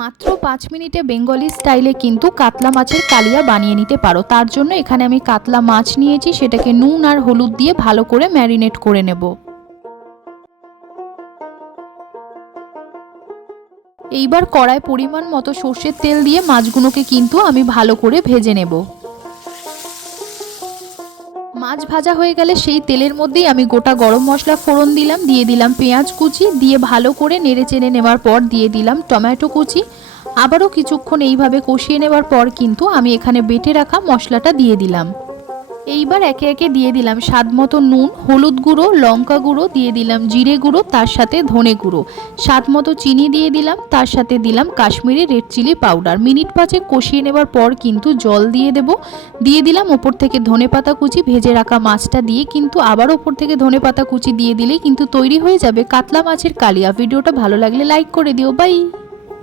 মাত্র 5 মিনিটে বেঙ্গলি স্টাইলে কিন্তু কাতলা মাছের কালিয়া বানিয়ে নিতে পারো। তার জন্য এখানে আমি কাতলা মাছ নিয়েছি, সেটাকে নুন আর হলুদ দিয়ে ভালো করে ম্যারিনেট করে নেব। এইবার কড়ায় পরিমাণ মতো সর্ষের তেল দিয়ে মাছগুলোকে কিন্তু আমি ভালো করে ভেজে নেব। মাছ ভাজা হয়ে গেলে সেই তেলের মধ্যেই আমি গোটা গরম মশলা ফোড়ন দিলাম, দিয়ে দিলাম পেঁয়াজ কুচি, দিয়ে ভালো করে নেড়ে চেড়ে নেওয়ার পর দিয়ে দিলাম টমেটো কুচি। আবারও কিছুক্ষণ এইভাবে কষিয়ে নেওয়ার পর কিন্তু আমি এখানে বেটে রাখা মশলাটা দিয়ে দিলাম। এইবার একে একে দিয়ে দিলাম স্বাদ মতো নুন, হলুদ গুঁড়ো, লঙ্কা গুঁড়ো, দিয়ে দিলাম জিরে গুঁড়ো, তার সাথে ধনে গুঁড়ো, স্বাদ মতো চিনি দিয়ে দিলাম, তার সাথে দিলাম Kashmiri red chilli powder. Minute 5 কষিয়ে নেবার পর কিন্তু জল দিয়ে দেব। দিয়ে দিলাম ওপর থেকে ধনেপাতা কুচি, ভেজে রাখা মাছটা দিয়ে কিন্তু আবার ওপর থেকে ধনেপাতা কুচি দিয়ে দিলেই কিন্তু তৈরি হয়ে যাবে কাতলা মাছের কালিয়া। ভিডিওটা ভালো লাগলে লাইক করে দিও। বাই।